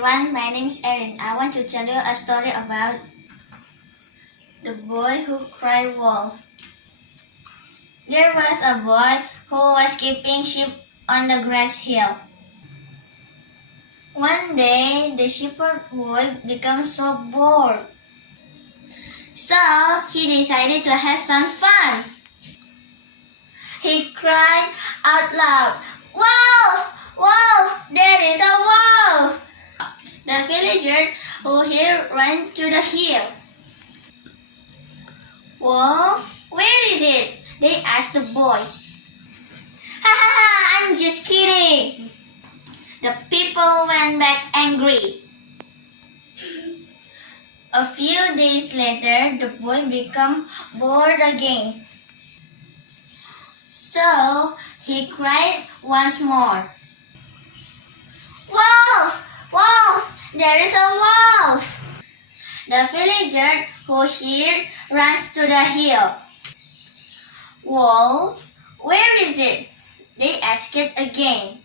everyone, my name is Erynn. I want to tell you a story about the boy who cried wolf. There was a boy who was keeping sheep on the grass hill. One day, the shepherd boy became so bored. So, he decided to have some fun. He cried out loud, "Wolf! Wolf! There is a wolf!" The villagers who heard ran to the hill. "Wolf, where is it?" they asked the boy. "Ha ha ha, I'm just kidding." The people went back angry. A few days later, the boy became bored again. So he cried once more. "Wolf! Wolf! There is a wolf!" The villager who heard runs to the hill. "Wolf, where is it?" they asked it again.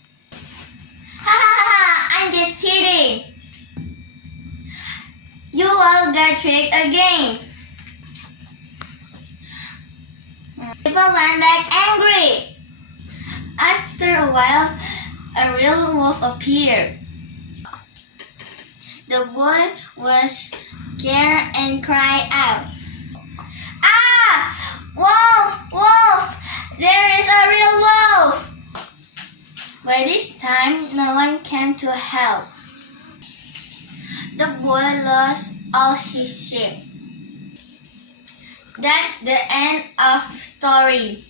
"Ha ha ha, I'm just kidding." You all got tricked again. People went back angry. After a while, a real wolf appeared. The boy was scared and cried out, "Ah! Wolf! Wolf! There is a real wolf!" By this time, no one came to help. The boy lost all his sheep. That's the end of story.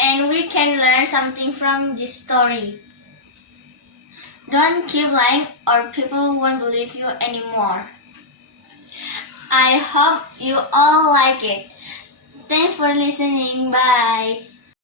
And we can learn something from this story. Don't keep lying or people won't believe you anymore. I hope you all like it. Thanks for listening. Bye.